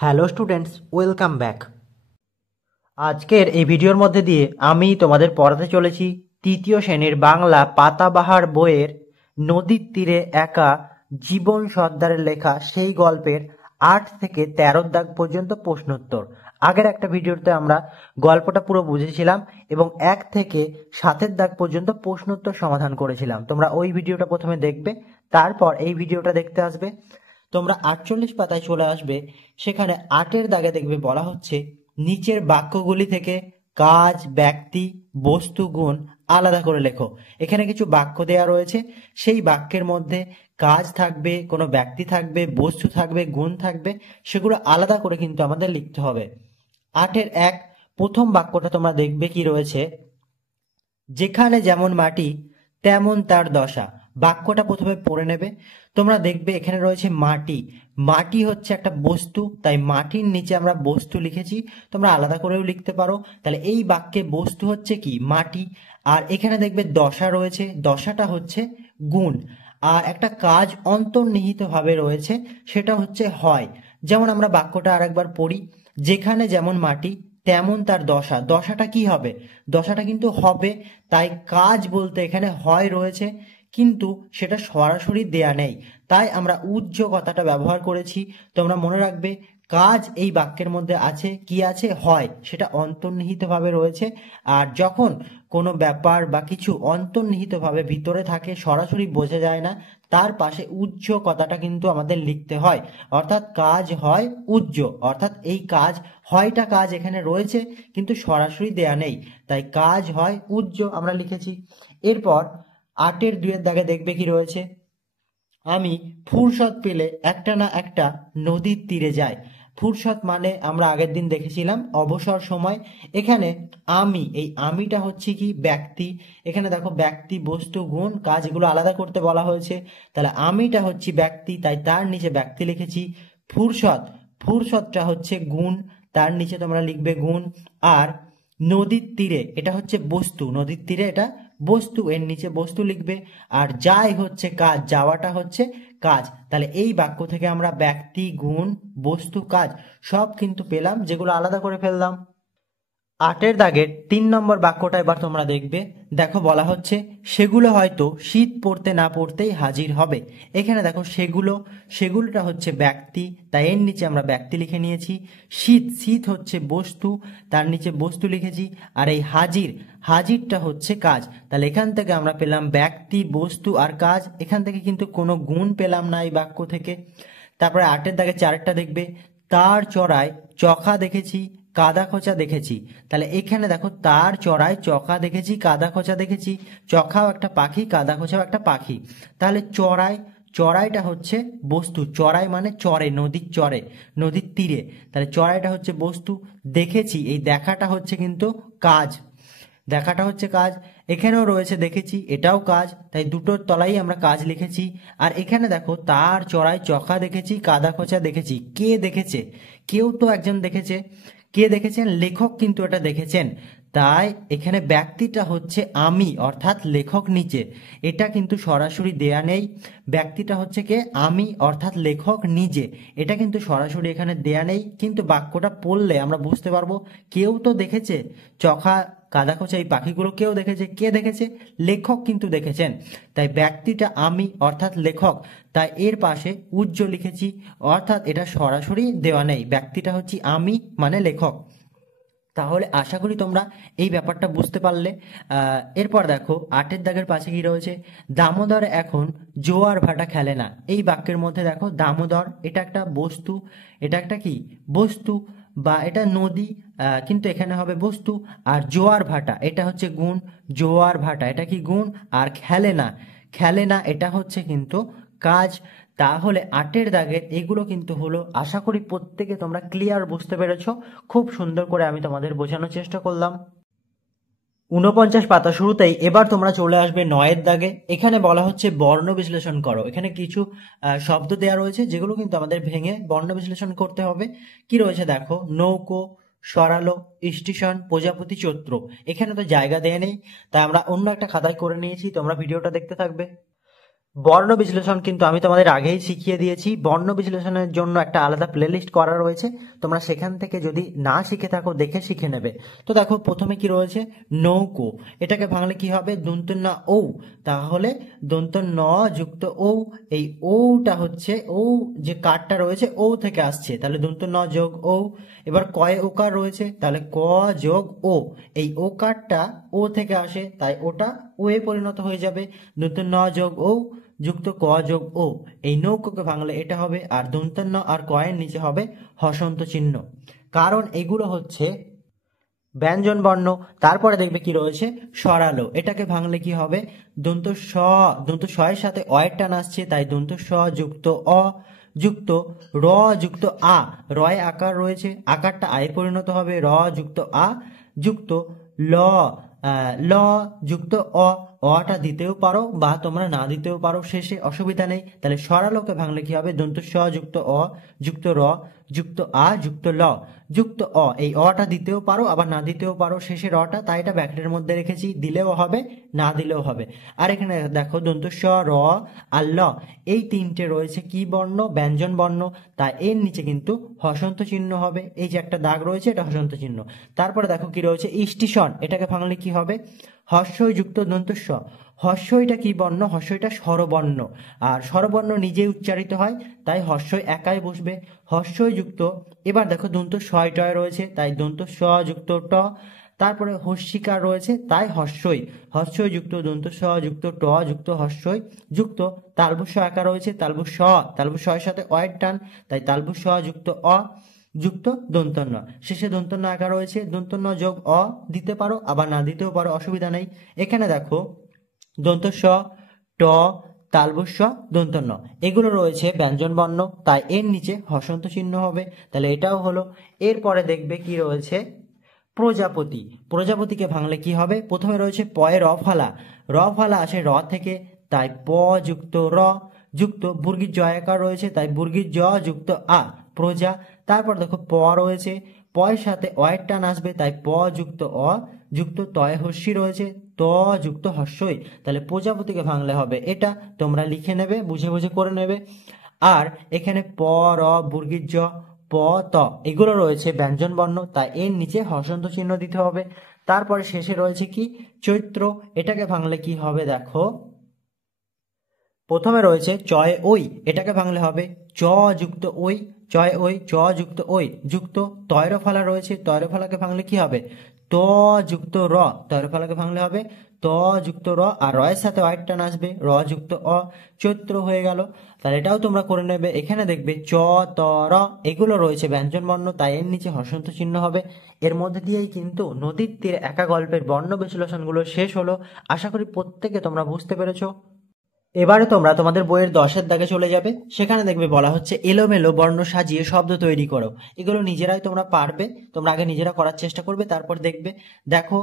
Hello students, welcome back. আজকের এই ভিডিওর মধ্যে দিয়ে আমি তোমাদের পড়াতে চলেছি তৃতীয় শ্রেণীর বাংলা পাতাবাহার বইয়ের নদীর তীরে একা জীবন সর্দারের লেখা সেই গল্পের 8 থেকে 13 দাগ পর্যন্ত প্রশ্নোত্তর। আগের একটা ভিডিওতে আমরা গল্পটা পুরো বুঝেছিলাম এবং 1 থেকে 7 দাগ পর্যন্ত প্রশ্নোত্তর সমাধান করেছিলাম। তোমরা ওই ভিডিওটা প্রথমে দেখবে, তারপর এই ভিডিওটা দেখতে আসবে। তোমরা 48 পাতায় চলে আসবে, সেখানে 8 দাগে দেখবে বলা হচ্ছে নিচের বাক্যগুলি থেকে কাজ, ব্যক্তি, বস্তু, গুণ আলাদা করে লেখো। এখানে কিছু বাক্য দেয়া রয়েছে, সেই বাক্যের মধ্যে কাজ থাকবে, কোনো ব্যক্তি থাকবে, বস্তু থাকবে, গুণ থাকবে, সেগুলো আলাদা করে কিন্তু আমাদের লিখতে হবে। 8-1 প্রথম বাক্যটা তোমরা দেখবে কি রয়েছে, যেখানে যেমন মাটি তেমন তার দশা। বাক্যটা প্রথমে পড়ে নেবে। তোমরা দেখবে এখানে রয়েছে মাটি। মাটি হচ্ছে একটা বস্তু, তাই মাটির নিচে আমরা বস্তু লিখেছি। তোমরা আলাদা করেও লিখতে পারো। তাহলে এই বাক্যে বস্তু হচ্ছে কি? মাটি। আর এখানে দেখবে দশা রয়েছে, দশাটা হচ্ছে গুণ। আর একটা কাজ অন্তর্নিহিতভাবে রয়েছে, সেটা হচ্ছে হয়। যেমন আমরা বাক্যটা আরেকবার পড়ি, যেখানে যেমন মাটি তেমন তার দশা। দশাটা কি হবে? দশাটা কিন্তু হবে, তাই কাজ বলতে এখানে হয় রয়েছে, কিন্তু সেটা সরাসরি দেয়া নেই, তাই আমরা উজ্জ কথাটা ব্যবহার করেছি। তোমরা মনে রাখবে, কাজ এই বাক্যের মধ্যে আছে, কি আছে? হয়, সেটা অন্তর্নিহিতভাবে রয়েছে। আর যখন কোনো ব্যাপার বা কিছু অন্তর্নিহিতভাবে ভিতরে থাকে, সরাসরি বোঝা যায় না, তার পাশে উজ্জ কথাটা কিন্তু আমাদের লিখতে হয়। অর্থাৎ কাজ হয় উজ্জ, অর্থাৎ এই কাজ হয়টা কাজ এখানে রয়েছে কিন্তু সরাসরি দেয়া নেই, তাই কাজ হয় উজ্জ আমরা লিখেছি। এরপর 8-2 দাগে দেখবে কি রয়েছে, আমি ফুরসত পেলে একটা না একটা নদীর তীরে যাই। ফুরসত মানে আমরা আগের দিন দেখেছিলাম অবসর সময়। এখানে আমি, এই আমিটা হচ্ছে কি? ব্যক্তি। এখানে দেখো ব্যক্তি, বস্তু, গুণ, কাজ এগুলো আলাদা করতে বলা হয়েছে। তাহলে আমিটা হচ্ছে ব্যক্তি, তাই তার নিচে ব্যক্তি লিখেছি। ফুরসত, ফুরসতটা হচ্ছে গুণ, তার নিচে তোমরা লিখবে গুণ। আর নদীর তীরে এটা হচ্ছে বস্তু, নদীর তীরে এটা বস্তু, এর নিচে বস্তু লিখবে। আর যাই হচ্ছে কাজ, যাওয়াটা হচ্ছে কাজ। তাহলে এই বাক্য থেকে আমরা ব্যক্তি, গুণ, বস্তু, কাজ সব কিন্তু পেলাম, যেগুলো আলাদা করে ফেললাম। 8 দাগের 3 নম্বর বাক্যটা এবার তোমরা দেখবে। দেখো বলা হচ্ছে সেগুলো হয়তো শীত পড়তে না পড়তেই হাজির হবে। এখানে দেখো সেগুলো, সেগুলোটা হচ্ছে ব্যক্তি, তাই এর নিচে আমরা ব্যক্তি লিখে নিয়েছি। শীত, শীত হচ্ছে বস্তু, তার নিচে বস্তু লিখেছি। আর এই হাজির, হাজিরটা হচ্ছে কাজ। তাহলে এখান থেকে আমরা পেলাম ব্যক্তি, বস্তু আর কাজ। এখান থেকে কিন্তু কোনো গুণ পেলাম না এই বাক্য থেকে। তারপরে 8 দাগে 4টা দেখবে, তার চড়ায় চখা দেখেছি, কাদা খোঁচা দেখেছি। তাহলে এখানে দেখো তার চড়ায় চকা দেখেছি, কাদা খোঁচা দেখেছি। চখাও একটা পাখি, কাদা খোঁচাও একটা পাখি। তাহলে চড়াই, চড়াইটা হচ্ছে বস্তু। চড়াই মানে চড়ে, নদীর চড়ে, নদীর তীরে। তাহলে চড়াইটা হচ্ছে বস্তু। দেখেছি, এই দেখাটা হচ্ছে কিন্তু কাজ, দেখাটা হচ্ছে কাজ। এখানেও রয়েছে দেখেছি, এটাও কাজ, তাই দুটোর তলাই আমরা কাজ লিখেছি। আর এখানে দেখো তার চড়ায় চকা দেখেছি, কাদা খোঁচা দেখেছি। কে দেখেছে? কেউ তো একজন দেখেছে। কে দেখেছেন? লেখক কিন্তু এটা দেখেছেন। তাই এখানে ব্যক্তিটা হচ্ছে আমি, অর্থাৎ লেখক নিচে। এটা কিন্তু সরাসরি দেয়া নেই। ব্যক্তিটা হচ্ছে কে? আমি, অর্থাৎ লেখক নিজে। এটা কিন্তু সরাসরি এখানে দেয়া নেই, কিন্তু বাক্যটা পড়লে আমরা বুঝতে পারবো কেউ তো দেখেছে চখা, কাদা খোঁচা এই পাখিগুলো কেউ দেখেছে। কে দেখেছে? লেখক কিন্তু দেখেছেন। তাই ব্যক্তিটা আমি, অর্থাৎ লেখক, তাই এর পাশে উজ্জ লিখেছি। অর্থাৎ এটা সরাসরি দেওয়া নেই, ব্যক্তিটা হচ্ছে আমি মানে লেখক। তাহলে আশা করি তোমরা এই ব্যাপারটা বুঝতে পারলে। এরপর দেখো 8 দাগের পাশে কি রয়েছে, দামোদর এখন জোয়ার ভাটা খেলে না। এই বাক্যের মধ্যে দেখো দামোদর এটা একটা বস্তু, এটা একটা কি? বস্তু, বা এটা নদী, কিন্তু এখানে হবে বস্তু। আর জোয়ার ভাটা এটা হচ্ছে গুণ, জোয়ার ভাটা এটা কি? গুণ। আর খেলে না, খেলে না এটা হচ্ছে কিন্তু কাজ। তাহলে 8 দাগের এগুলো কিন্তু হলো। আশা করি প্রত্যেকে তোমরা ক্লিয়ার বুঝতে পেরেছো। খুব সুন্দর করে আমি তোমাদের বোঝানোর চেষ্টা করলাম। 49 পাতা শুরুতেই এবার তোমরা চলে আসবে 9 দাগে। এখানে বলা হচ্ছে বর্ণ বিশ্লেষণ করো। এখানে কিছু শব্দ দেওয়া রয়েছে, যেগুলো কিন্তু আমাদের ভেঙে বর্ণ বিশ্লেষণ করতে হবে। কি রয়েছে দেখো, নৌকো, সরালো, স্টেশন, প্রজাপতি, চৈত্র। এখানে তো জায়গা দেয়া নেই, তাই আমরা অন্য একটা খাতায় করে নিয়েছি, তোমরা ভিডিওটা দেখতে থাকবে। বর্ণ বিশ্লেষণ কিন্তু আমি তোমাদের আগেই শিখিয়ে দিয়েছি। বর্ণ বিশ্লেষণের জন্য একটা আলাদা প্লেলিস্ট করা রয়েছে, তোমরা সেখান থেকে যদি না শিখে থাকো দেখে শিখে নেবে। তো দেখো প্রথমে কি রয়েছে, নৌকো, এটাকে ভাঙলে কি হবে, দন্ত ন ও, তাহলে দন্ত ন যুক্ত ও, এই ওটা হচ্ছে ও যে কারটা রয়েছে ও থেকে আসছে, তাহলে দন্ত ন যোগ ও। এবার কয়ে ওকার রয়েছে, তাহলে ক যোগ ও, এই ও কারটা ও থেকে আসে তাই ওটা ও এ পরিণত হয়ে যাবে, দন্ত ন যোগ ও যুক্ত ক যোগ ও, এই নৌকোকে ভাঙলে এটা হবে, আর দন্তান্ন আর কয়ের নিচে হবে হসন্ত চিহ্ন, কারণ এগুলো হচ্ছে ব্যঞ্জন বর্ণ। তারপরে দেখবে কি রয়েছে, সরালো, এটাকে ভাঙলে কি হবে, দন্ত স, দন্ত স এর সাথে অয়ের টান আসছে তাই দন্ত স যুক্ত অ যুক্ত র যুক্ত আ, রয় আকার রয়েছে, আকারটা আয়ে পরিণত হবে, র যুক্ত আ যুক্ত ল, ল যুক্ত অ, অটা দিতেও পারো বা তোমরা না দিতেও পারো শেষে, অসুবিধা নেই। তাহলে সরালোকে ভাঙলে কি হবে, দন্ত স যুক্ত অ যুক্ত র যুক্ত আ যুক্ত ল যুক্ত অ, এই অটা দিতেও পারো আবার না দিতেও পারো শেষে রটা, তাই এটা ব্র্যাকেটের মধ্যে রেখেছি, দিলেও হবে না দিলেও হবে। আর এখানে দেখো দন্ত স র আর ল, এই তিনটে রয়েছে কি বর্ণ, ব্যঞ্জন বর্ণ, তাই এর নিচে কিন্তু হসন্ত চিহ্ন হবে, এই যে একটা দাগ রয়েছে এটা হসন্ত চিহ্ন। তারপরে দেখো কি রয়েছে, স্টেশন, এটাকে ভাঙলে কি হবে, হর্ষই যুক্ত দন্ত স, হর্ষইটা কি বর্ণ, হর্ষইটা স্বরবর্ণ, আর স্বরবর্ণ নিজেই উচ্চারিত হয় তাই হর্ষই একাই বসবে, হর্ষই যুক্ত। এবার দেখো দন্ত শয় টয় রয়েছে তাই দন্ত স যুক্ত ট, তারপরে হর্ষিকার রয়েছে তাই হর্ষই, হর্ষই যুক্ত দন্ত স যুক্ত ট যুক্ত হর্ষই যুক্ত তালবস্য একা রয়েছে, তালবস্য তালবস্য এর সাথে অয়ের টান তাই তালবস্য যুক্ত অ যুক্ত দন্তন্য, শেষে দন্তন্য একা রয়েছে, দন্তন্য যোগ অ দিতে পারো আবার না দিতেও পারো, অসুবিধা নেই। এখানে দেখো দন্ত স, ট, তালবস্য, দন্তন্য, এগুলো রয়েছে ব্যঞ্জন বর্ণ তাই এর নিচে হসন্ত চিহ্ন হবে, তাহলে এটাও হলো। এরপরে দেখবে কি রয়েছে, প্রজাপতি, প্রজাপতিকে ভাঙলে কি হবে, প্রথমে রয়েছে পয়ে র ফালা, র ফালা আসে র থেকে তাই প যুক্ত র যুক্ত বর্গীর জয়াকার রয়েছে তাই বর্গীর জ যুক্ত আ, প্রজা। তারপর দেখো প রয়েছে, পয়ের সাথে অয়ের টান আসবে তাই প যুক্ত অ যুক্ত তয় হস্যি রয়েছে, ত যুক্ত হস্যই, তাহলে প্রজাপতিকে ভাঙলে হবে এটা, তোমরা লিখে নেবে, বুঝে বুঝে করে নেবে। আর এখানে প র বর্গীর জ প ত, এগুলো রয়েছে ব্যঞ্জন বর্ণ তাই এর নিচে হসন্ত চিহ্ন দিতে হবে। তারপরে শেষে রয়েছে কি, চৈত্র, এটাকে ভাঙলে কি হবে দেখো, প্রথমে রয়েছে চয় ওই, এটাকে ভাঙলে হবে চ যুক্ত ওই, চয় ওই চ যুক্ত ওই যুক্ত তয়রফলা রয়েছে, তয়রফলাকে ভাঙলে কি হবে, ত যুক্ত র, তয়রফলাকে ভাঙলে হবে ত যুক্ত র, আর রয়ের সাথে অয়ের টান আসবে র যুক্ত অ, চৈত্র হয়ে গেল। তাহলে এটাও তোমরা করে নেবে। এখানে দেখবে চ ত র, এগুলো রয়েছে ব্যঞ্জন বর্ণ তাই এর নিচে হসন্ত চিহ্ন হবে। এর মধ্যে দিয়েই কিন্তু নদীর তীরে একা গল্পের বর্ণ বিশ্লেষণগুলো শেষ হলো। আশা করি প্রত্যেকে তোমরা বুঝতে পেরেছো। এবারে তোমরা তোমাদের বইয়ের 10-এর দাগে চলে যাবে, সেখানে দেখবে বলা হচ্ছে এলোমেলো বর্ণ সাজিয়ে শব্দ তৈরি করো। এগুলো নিজেরাই তোমরা পারবে, তোমরা আগে নিজেরা করার চেষ্টা করবে, তারপর দেখবে। দেখো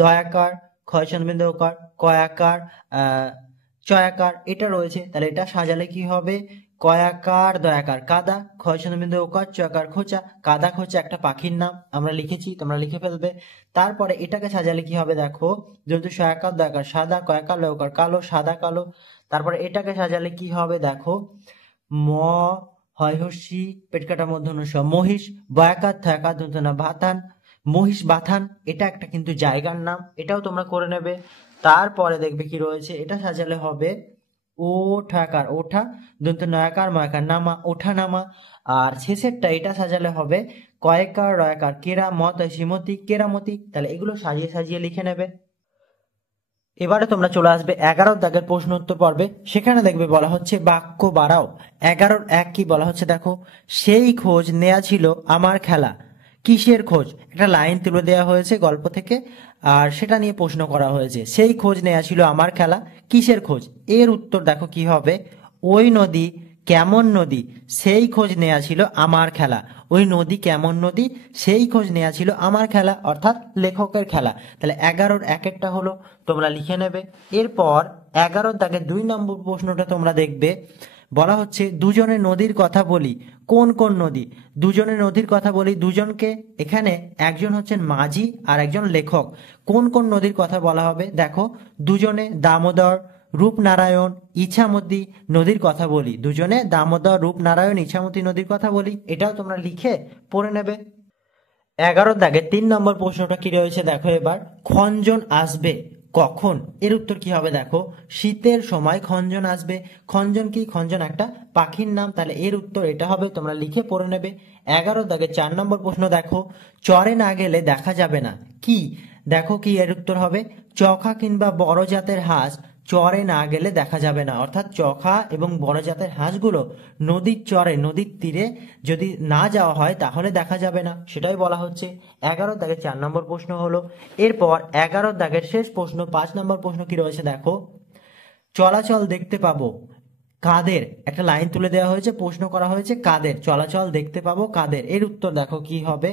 দয়াকার, ক্ষয়চন্দ্রবিন্দু ওকার, কয়াকার, চয়াকার, এটা রয়েছে, তাহলে এটা সাজালে কি হবে, কয়াকার দয়াকার কাদা, ক্ষয়চন্দ্রবিন্দু ওকার, চয়াকার খোঁচা, কাদা খোঁচা একটা পাখির নাম আমরা লিখেছি, তোমরা লিখে ফেলবে। তারপরে এটাকে সাজালে কি হবে দেখো, যেহেতু সয়াকার দয়াকার সাদা, কয়াকার লয়কার কালো, সাদা কালো। তারপরে এটাকে সাজালে কি হবে দেখো, ম হয় হস্যি পেট কাটা মধ্যন্য স, মহিষ, বয়াকার থয়াকার দন্তনা ভাতান, মহিষ বাথান, এটা একটা কিন্তু জায়গার নাম, এটাও তোমরা করে নেবে। তারপরে দেখবে কি রয়েছে, এটা সাজালে হবে ও ঠাকার ওঠা, দন্ত নয়াকার ময়াকার নামা, ওঠা নামা। আর শেষেরটা এটা সাজালে হবে কয়েকার রয়াকার কেরা, মত শ্রীমতী, কেরামতি। তাহলে এগুলো সাজিয়ে সাজিয়ে লিখে নেবে। এবারে তোমরা চলে আসবে 11 দাগের প্রশ্ন উত্তর পর্বে, সেখানে দেখবে বলা হচ্ছে বাক্য বাড়াও। 11-1 কি বলা হচ্ছে দেখো, সেই খোঁজ নেয়া ছিল আমার খেলা, কিসের খোঁজ, একটা লাইন তুলে দেওয়া হয়েছে গল্প থেকে আর সেটা নিয়ে প্রশ্ন করা হয়েছে, সেই খোঁজ নেয়া ছিল আমার খেলা, কিসের খোঁজ। এর উত্তর দেখো কি হবে, ওই নদী কেমন নদী, সেই খোঁজ নেয়া ছিল আমার খেলা, ওই নদী কেমন নদী, সেই খোঁজ নেয়া ছিল আমার খেলা, অর্থাৎ লেখকের খেলা। তাহলে 11-1 হলো, তোমরা লিখে নেবে। এরপর 11 দাগের 2 নম্বর প্রশ্নটা তোমরা দেখবে, বলা হচ্ছে দুজনের নদীর কথা বলি, কোন কোন নদী, দুজনের নদীর কথা বলি, দুজনকে, এখানে একজন হচ্ছেন মাঝি আর একজন লেখক, কোন কোন নদীর কথা বলা হবে দেখো, দুজনে দামোদর, রূপনারায়ণ ইছামতি নদীর কথা বলি। দুজনে দামোদর রূপনারায়ণ ইছামতি নদীর কথা বলি, এটাও তোমরা লিখে পড়ে নেবে। 11 দাগে 3 নম্বর প্রশ্নটা কি রয়েছে দেখো এবার, খঞ্জন আসবে কখন? এর উত্তর কি হবে দেখো, শীতের সময় খঞ্জন আসবে। খঞ্জন কি? খঞ্জন একটা পাখির নাম, তাহলে এর উত্তর এটা হবে, তোমরা লিখে পড়ে নেবে। 11 দাগে 4 নম্বর প্রশ্ন দেখো, চরে না গেলে দেখা যাবে না কি? দেখো কি এর উত্তর হবে, চখা কিংবা বড় জাতের হাঁস চরে না গেলে দেখা যাবে না। অর্থাৎ চখা এবং বড় জাতের হাঁসগুলো নদীর চরে, নদীর তীরে যদি না যাওয়া হয় তাহলে দেখা যাবে না, সেটাই বলা হচ্ছে। 11 দাগের 4 নম্বর প্রশ্ন হলো। এরপর 11 দাগের শেষ প্রশ্ন 5 নম্বর প্রশ্ন কি রয়েছে দেখো, চলাচল দেখতে পাবো কাদের? একটা লাইন তুলে দেওয়া হয়েছে, প্রশ্ন করা হয়েছে কাদের, চলাচল দেখতে পাবো কাদের? এর উত্তর দেখো কি হবে,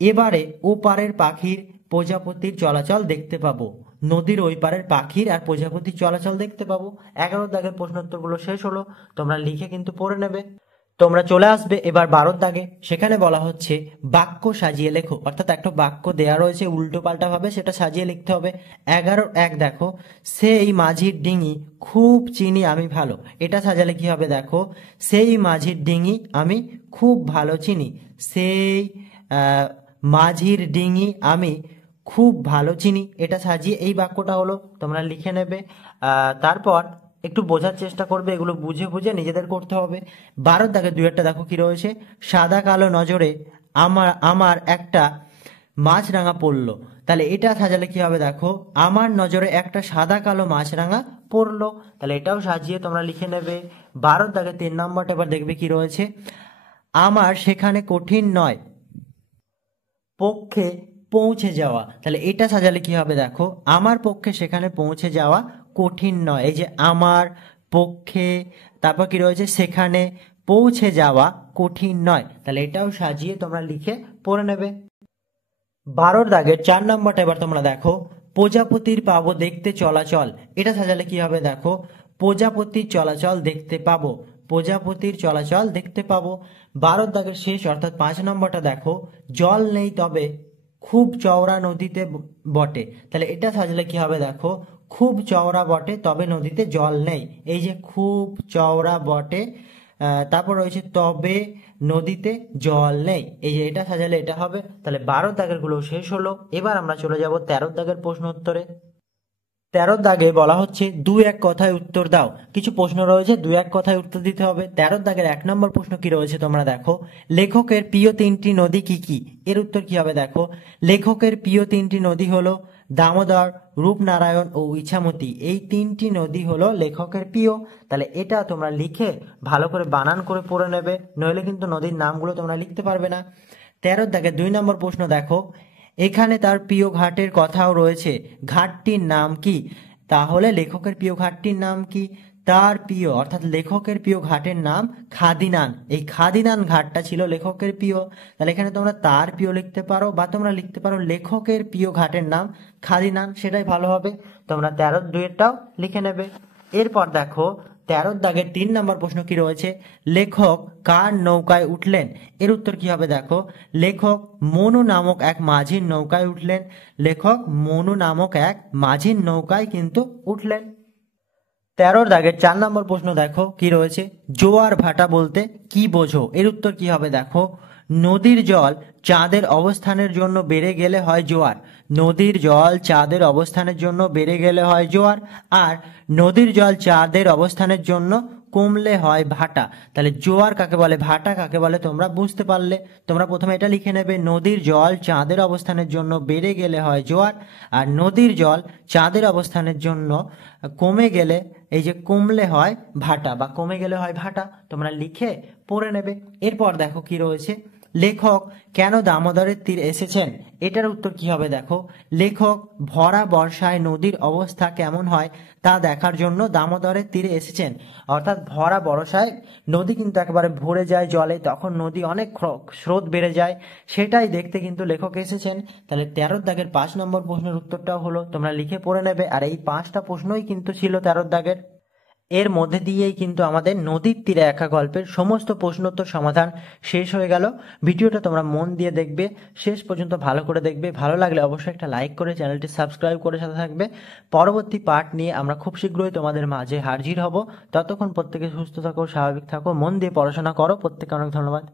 এবারে ওপারের পাখির প্রজাপতির চলাচল দেখতে পাবো। নদীর ওই পারের পাখির আর প্রজাপতির চলাচল দেখতে পাবো। 11 দাগের প্রশ্ন উত্তরগুলো শেষ হলো, তোমরা লিখে কিন্তু পড়ে নেবে। তোমরা চলে আসবে এবার 12 দাগে, সেখানে বলা হচ্ছে বাক্য সাজিয়ে লেখো। অর্থাৎ একটা বাক্য দেয়া রয়েছে উল্টো পাল্টা ভাবে, সেটা সাজিয়ে লিখতে হবে। 11-1 দেখো, সেই মাঝির ডিঙি খুব চিনি আমি ভালো। এটা সাজালে কি হবে দেখো, সেই মাঝির ডিঙি আমি খুব ভালো চিনি। সেই মাঝির ডিঙি আমি খুব ভালো চিনি, এটা সাজিয়ে এই বাক্যটা হলো, তোমরা লিখে নেবে। তারপর একটু বোঝার চেষ্টা করবে, এগুলো বুঝে বুঝে নিজেদের করতে হবে। 12 দাগে 2-1 দেখো কি রয়েছে, সাদা কালো নজরে আমার আমার একটা মাছরাঙা পড়লো। তাহলে এটা সাজালে কি হবে দেখো, আমার নজরে একটা সাদা কালো মাছরাঙা পড়লো। তাহলে এটাও সাজিয়ে তোমরা লিখে নেবে। 12 দাগে 3 নম্বরটা এবার দেখবে কি রয়েছে, আমার সেখানে কঠিন নয় পক্ষে পৌঁছে যাওয়া। তাহলে এটা সাজালে কি হবে দেখো, আমার পক্ষে সেখানে পৌঁছে যাওয়া কঠিন নয়। এই যে আমার পক্ষে, তারপর কি রয়েছে, সেখানে পৌঁছে যাওয়া কঠিন নয়। তাহলে এটাও সাজিয়ে তোমরা লিখে পড়ে নেবে। 12 দাগের 4 নম্বরটা এবার তোমরা দেখো, প্রজাপতির পাবো দেখতে চলাচল। এটা সাজালে কি হবে দেখো, প্রজাপতির চলাচল দেখতে পাবো, প্রজাপতির চলাচল দেখতে পাবো। 12 দাগের শেষ অর্থাৎ 5 নম্বরটা দেখো, জল নেই তবে খুব চওড়া নদীতে বটে। তাহলে এটা সাজালে কি হবে দেখো, খুব চওড়া বটে তবে নদীতে জল নেই। এই যে খুব চওড়া বটে, তারপর রয়েছে তবে নদীতে জল নেই। এই যে এটা সাজালে এটা হবে। তাহলে 12 দাগের গুলো শেষ হলো। এবার আমরা চলে যাব 13 দাগের প্রশ্ন উত্তরে। 13 দাগে বলা হচ্ছে 2-1 কথায় উত্তর দাও। কিছু প্রশ্ন রয়েছে, 2-1 কথায় উত্তর দিতে হবে। 13 দাগের 1 নম্বর প্রশ্ন কি রয়েছে তোমরা দেখো, লেখকের প্রিয় 3টি নদী কি কি? এর উত্তর কি হবে দেখো, লেখকের প্রিয় 3টি নদী হলো দামোদর, রূপনারায়ণ ও ইছামতি। এই 3টি নদী হলো লেখকের প্রিয়। তাহলে এটা তোমরা লিখে ভালো করে বানান করে পড়ে নেবে, নইলে কিন্তু নদীর নামগুলো তোমরা লিখতে পারবে না। 13 দাগে 2 নম্বর প্রশ্ন দেখো, এখানে তার প্রিয় ঘাটের কথাও রয়েছে, ঘাটটির নাম কি? তাহলে লেখকের প্রিয় ঘাটটির নাম কি? তার প্রিয় অর্থাৎ লেখকের প্রিয় ঘাটের নাম খাদিনান। এই খাদিনান ঘাটটা ছিল লেখকের প্রিয়। তাহলে এখানে তোমরা তার প্রিয় লিখতে পারো, বা তোমরা লিখতে পারো লেখকের প্রিয় ঘাটের নাম খাদিনান, সেটাই ভালো হবে। তোমরা 13-2-টাও লিখে নেবে। এরপর দেখো 13 দাগের 3 নম্বর প্রশ্ন কি রয়েছে, লেখক কার নৌকায় উঠলেন? এর উত্তর কি হবে দেখো, লেখক মনু নামক এক মাঝির নৌকায় উঠলেন। লেখক মনু নামক এক মাঝির নৌকায় কিন্তু উঠলেন। 13 দাগের 4 নম্বর প্রশ্ন দেখো কি রয়েছে, জোয়ার ভাটা বলতে কি বোঝো? এর উত্তর কি হবে দেখো, নদীর জল চাঁদের অবস্থানের জন্য বেড়ে গেলে হয় জোয়ার। নদীর জল চাঁদের অবস্থানের জন্য বেড়ে গেলে হয় জোয়ার, আর নদীর জল চাঁদের অবস্থানের জন্য কমলে হয় ভাটা। তাহলে জোয়ার কাকে বলে, ভাটা কাকে বলে তোমরা বুঝতে পারলে। তোমরা প্রথমে এটা লিখে নেবে, নদীর জল চাঁদের অবস্থানের জন্য বেড়ে গেলে হয় জোয়ার, আর নদীর জল চাঁদের অবস্থানের জন্য কমে গেলে, এই যে কমলে হয় ভাটা, বা কমে গেলে হয় ভাটা, তোমরা লিখে পড়ে নেবে। এরপর দেখো কি রয়েছে, লেখক কেন দামোদরের তীর এসেছেন? এটার উত্তর কি হবে দেখো, লেখক ভরা বর্ষায় নদীর অবস্থা কেমন হয় তা দেখার জন্য দামোদরের তীরে এসেছেন। অর্থাৎ ভরা বর্ষায় নদী কিন্তু একেবারে ভরে যায় জলে, তখন নদী অনেক স্রোত বেড়ে যায়, সেটাই দেখতে কিন্তু লেখক এসেছেন। তাহলে 13 দাগের 5 নম্বর প্রশ্নের উত্তরটাও হলো, তোমরা লিখে পড়ে নেবে। আর এই 5টা প্রশ্নই কিন্তু ছিল 13 দাগের। এর মধ্যে দিয়েই কিন্তু আমাদের নদীর তীরে একা গল্পের সমস্ত প্রশ্নোত্তর সমাধান শেষ হয়ে গেল। ভিডিওটা তোমরা মন দিয়ে দেখবে, শেষ পর্যন্ত ভালো করে দেখবে। ভালো লাগলে অবশ্যই একটা লাইক করে চ্যানেলটি সাবস্ক্রাইব করে সাথে থাকবে। পরবর্তী পার্ট নিয়ে আমরা খুব শীঘ্রই তোমাদের মাঝে হাজির হব। ততক্ষণ প্রত্যেকে সুস্থ থাকো, স্বাভাবিক থাকো, মন দিয়ে পড়াশোনা করো। প্রত্যেকে অনেক ধন্যবাদ।